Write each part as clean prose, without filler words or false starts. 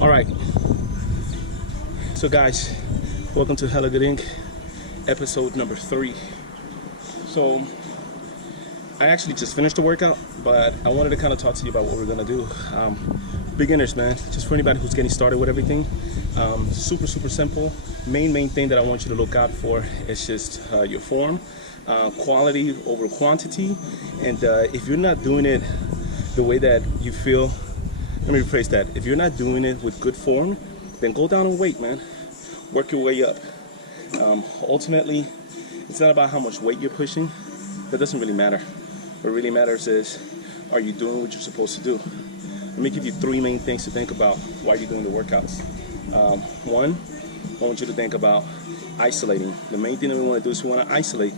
All right. So guys, welcome to Hella Good Inc. episode number 3. So I actually just finished the workout, but I wanted to kind of talk to you about what we're gonna do. Beginners, man, just for anybody who's getting started with everything. Super simple. Main thing that I want you to look out for is just your form, quality over quantity. And if you're not doing it the way that you feel, let me rephrase that. If you're not doing it with good form, then go down in weight, man. Work your way up. Ultimately, it's not about how much weight you're pushing. That doesn't really matter. What really matters is, are you doing what you're supposed to do? Let me give you 3 main things to think about while you're doing the workouts. 1, I want you to think about isolating. The main thing that we want to do is we want to isolate.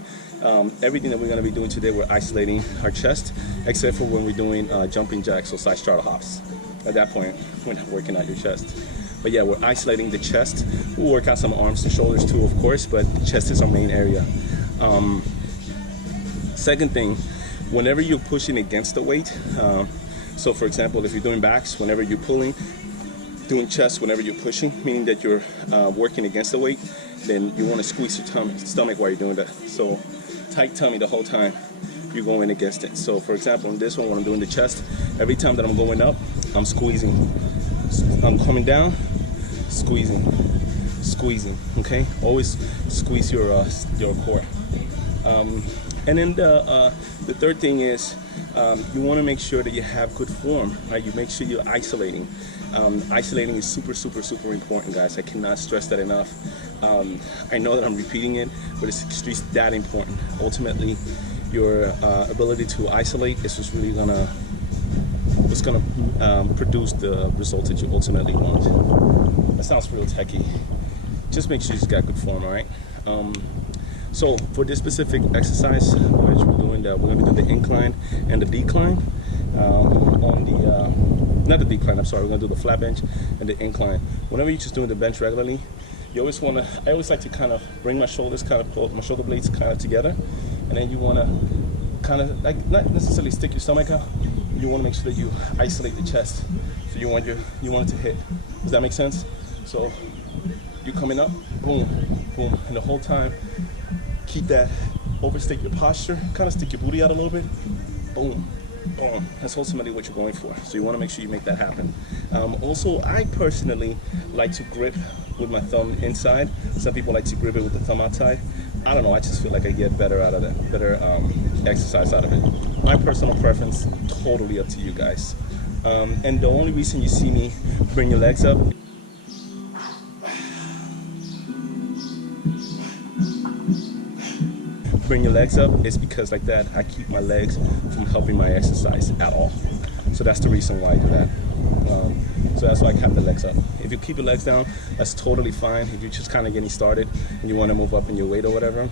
Everything that we're going to be doing today, we're isolating our chest, except for when we're doing jumping jacks or side straddle hops. At that point, we're not working out your chest. But yeah, we're isolating the chest. We'll work out some arms and shoulders too, of course, but the chest is our main area. Second thing, whenever you're pushing against the weight, so for example, if you're doing backs, whenever you're pulling, doing chest, whenever you're pushing, meaning that you're working against the weight, then you want to squeeze your stomach while you're doing that. So tight tummy the whole time you're going against it. So for example, in this one, when I'm doing the chest, every time that I'm going up, I'm squeezing. I'm coming down, squeezing, okay? Always squeeze your core. And then the third thing is you want to make sure that you have good form, right? You make sure you're isolating. Isolating is super important, guys. I cannot stress that enough. I know that I'm repeating it, but it's extremely that important. Ultimately, your ability to isolate is just really gonna produce the result that you ultimately want. That sounds real techy. Just make sure you just got good form, all right? So for this specific exercise, we're going to do the incline and the decline. Not the decline, I'm sorry, we're going to do the flat bench and the incline. Whenever you're just doing the bench regularly, you always want to, I always like to kind of bring my shoulders, kind of pull my shoulder blades kind of together, and then you want to kind of, like, not necessarily stick your stomach out. You want to make sure that you isolate the chest. So you want it to hit. Does that make sense? So you're coming up, boom, boom, and the whole time, keep that, overstate your posture, kind of stick your booty out a little bit, boom, boom. That's ultimately what you're going for. So you want to make sure you make that happen. Also, I personally like to grip with my thumb inside. Some people like to grip it with the thumb outside. I don't know, I just feel like I get better out of that, better exercise out of it. My personal preference, totally up to you guys. And the only reason you see me bring your legs up is because like that, I keep my legs from helping my exercise at all. So that's the reason why I do that. So that's why I kept the legs up. If you keep your legs down, that's totally fine. If you're just kind of getting started and you want to move up in your weight or whatever,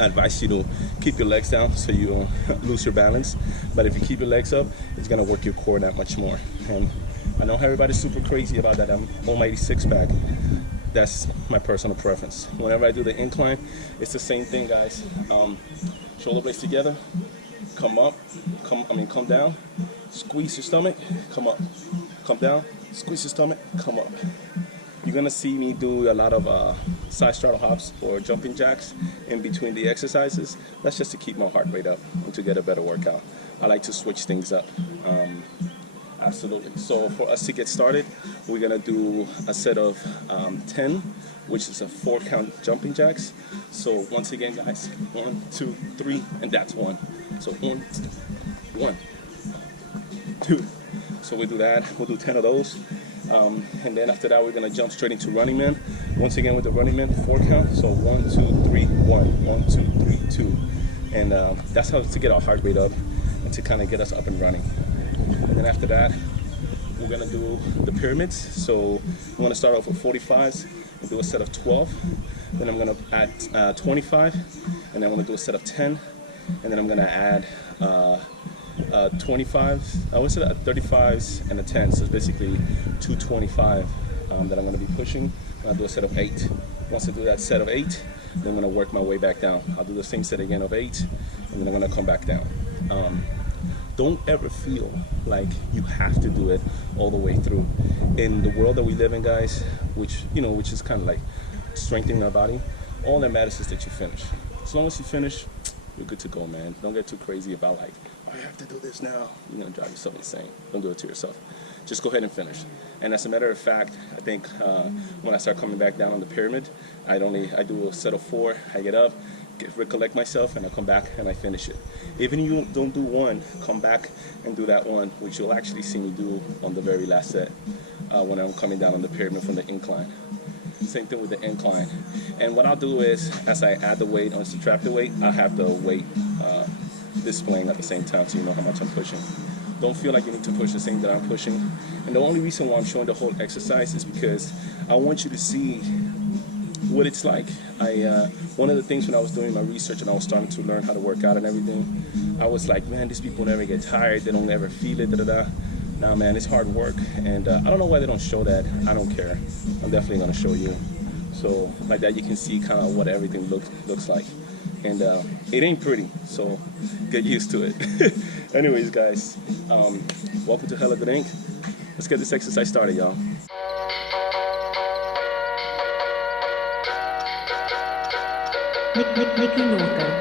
I advise you to keep your legs down so you don't lose your balance. But if you keep your legs up, it's going to work your core that much more. And I know everybody's super crazy about that almighty 6-pack. That's my personal preference. Whenever I do the incline, it's the same thing, guys. Shoulder blades together, come up, come down, squeeze your stomach, come up, come down, squeeze your stomach, come up. You're gonna see me do a lot of side straddle hops or jumping jacks in between the exercises. That's just to keep my heart rate up and to get a better workout. I like to switch things up. Absolutely. So for us to get started, we're gonna do a set of 10, which is a 4-count jumping jacks. So once again, guys, 1, 2, 3, and that's 1. So 1, 2. So we do that. We'll do 10 of those, and then after that, we're gonna jump straight into running man. Once again with the running man, 4 count. So 1, 2, 3, 1, 1, 2, 3, 2, and that's how to get our heart rate up and to kind of get us up and running. And then after that, we're gonna do the pyramids. So I'm gonna start off with 45s and do a set of 12. Then I'm gonna add 25, and then I'm gonna do a set of 10, and then I'm gonna add 25s. I would say 35s and a 10. So it's basically 225 that I'm gonna be pushing. I'll do a set of 8. Once I do that set of 8, then I'm gonna work my way back down. I'll do the same set again of 8, and then I'm gonna come back down. Don't ever feel like you have to do it all the way through. In the world that we live in, guys, which is kind of like strengthening our body, all that matters is that you finish. As long as you finish, you're good to go, man. Don't get too crazy about like, oh, I have to do this now. You're gonna drive yourself insane. Don't do it to yourself. Just go ahead and finish. And as a matter of fact, I think when I start coming back down on the pyramid, I do a set of 4. I get up, recollect myself, and I come back and I finish it. Even if you don't do one, come back and do that one, which you'll actually see me do on the very last set when I'm coming down on the pyramid from the incline. Same thing with the incline. And what I'll do is, as I add the weight or subtract the weight, I'll have the weight displaying at the same time so you know how much I'm pushing. Don't feel like you need to push the same that I'm pushing. And the only reason why I'm showing the whole exercise is because I want you to see what it's like. One of the things when I was doing my research and I was starting to learn how to work out and everything, I was like, man, these people never get tired. They don't ever feel it, da-da-da. Nah, man, it's hard work. And I don't know why they don't show that. I don't care. I'm definitely going to show you. So like that, you can see kind of what everything looks like. And it ain't pretty, so get used to it. Anyways, guys, welcome to Hella Good Inc. Let's get this exercise started, y'all. Nicky Norca.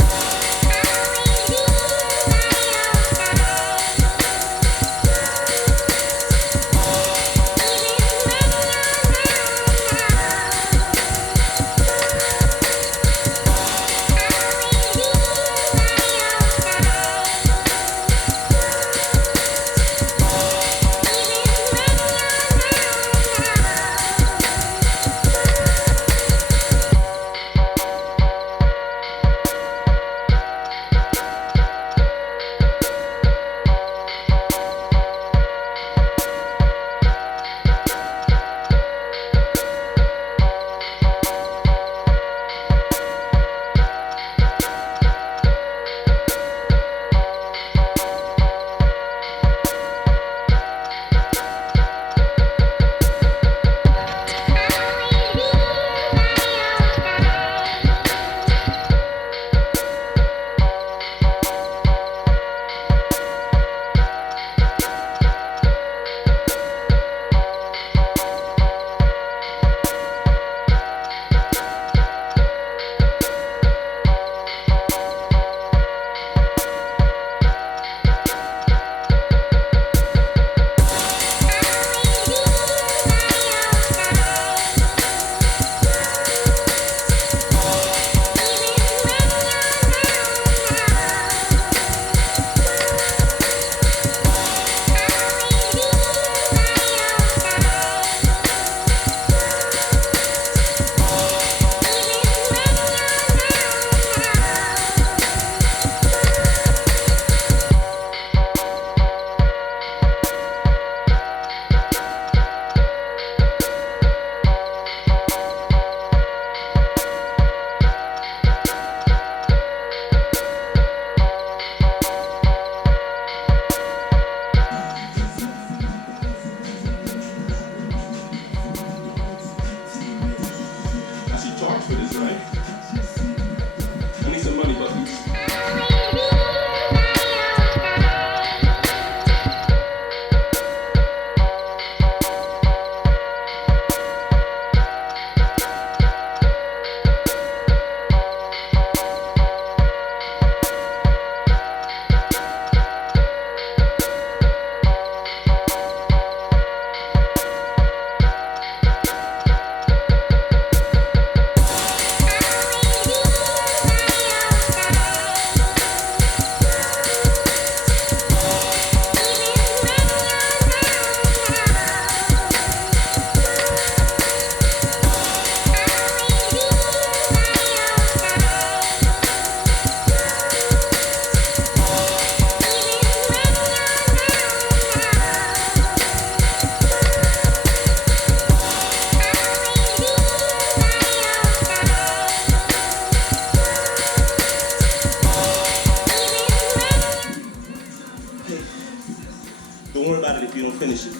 Don't worry about it if you don't finish it.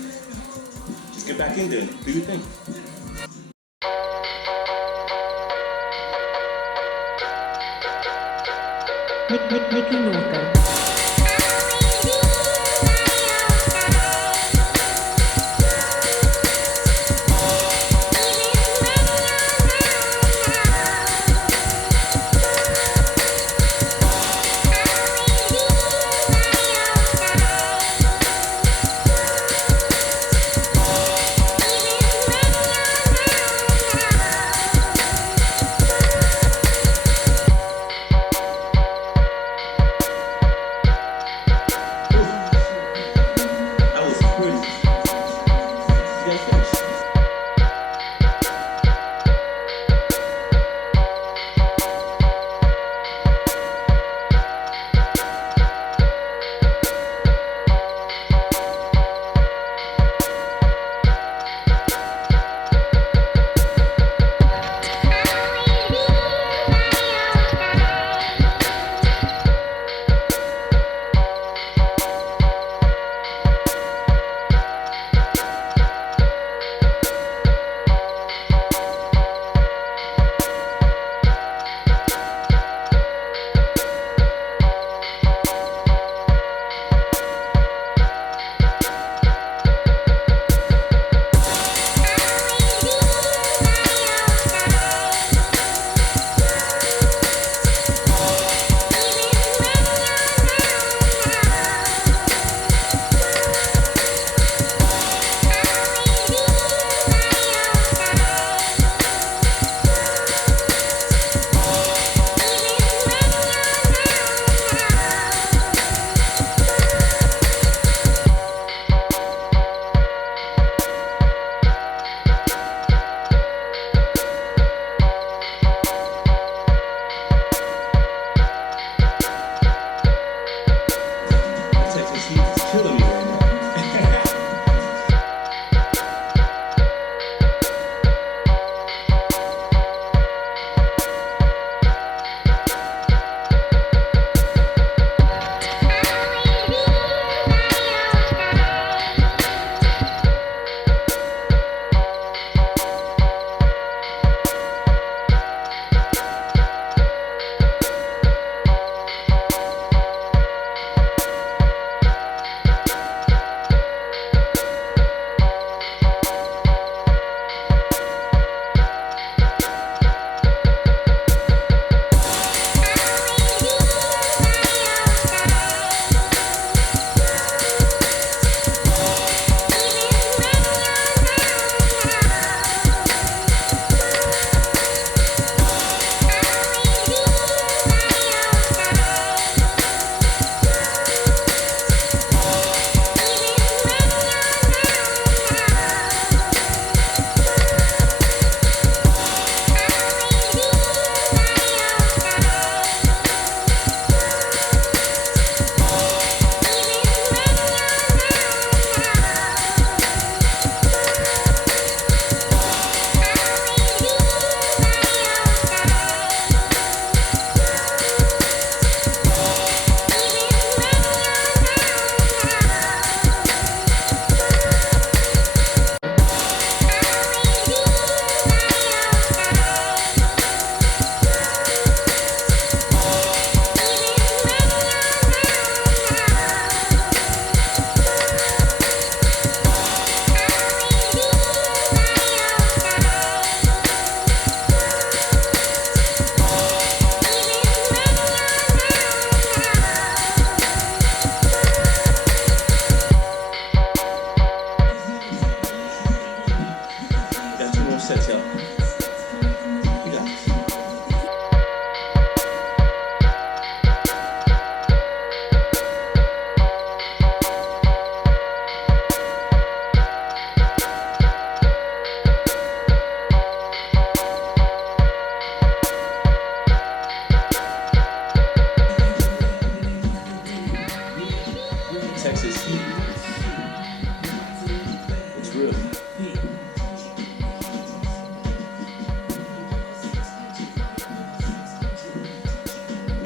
Just get back in there. Do your thing. Nicky Norca.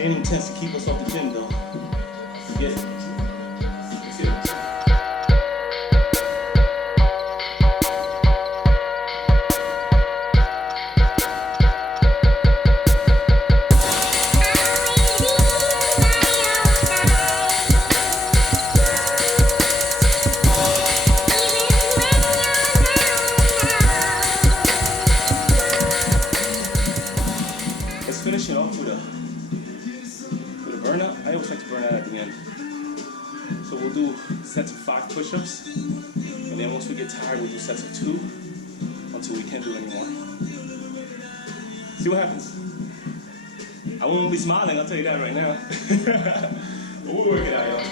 Training tends to keep us off the gym though. You get it? Let's get it. Finish it off with a burnout. I always like to burn out at the end. So we'll do sets of 5 push-ups, and then once we get tired, we'll do sets of 2 until we can't do anymore. See what happens. I won't be smiling, I'll tell you that right now. But we'll work it out, y'all.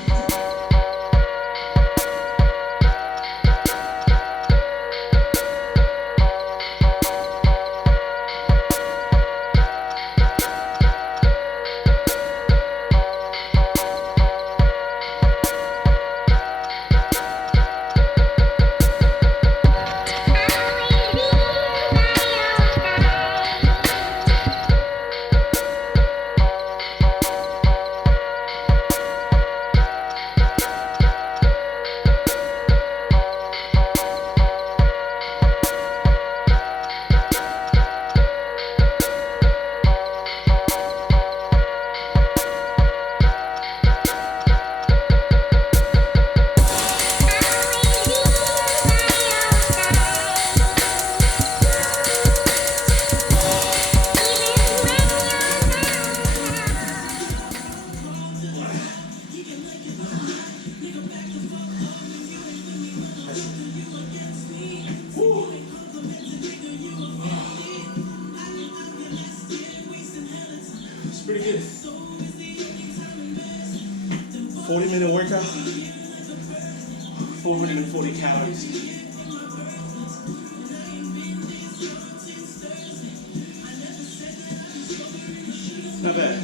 Pretty good. 40-minute workout, 440 calories. Not bad.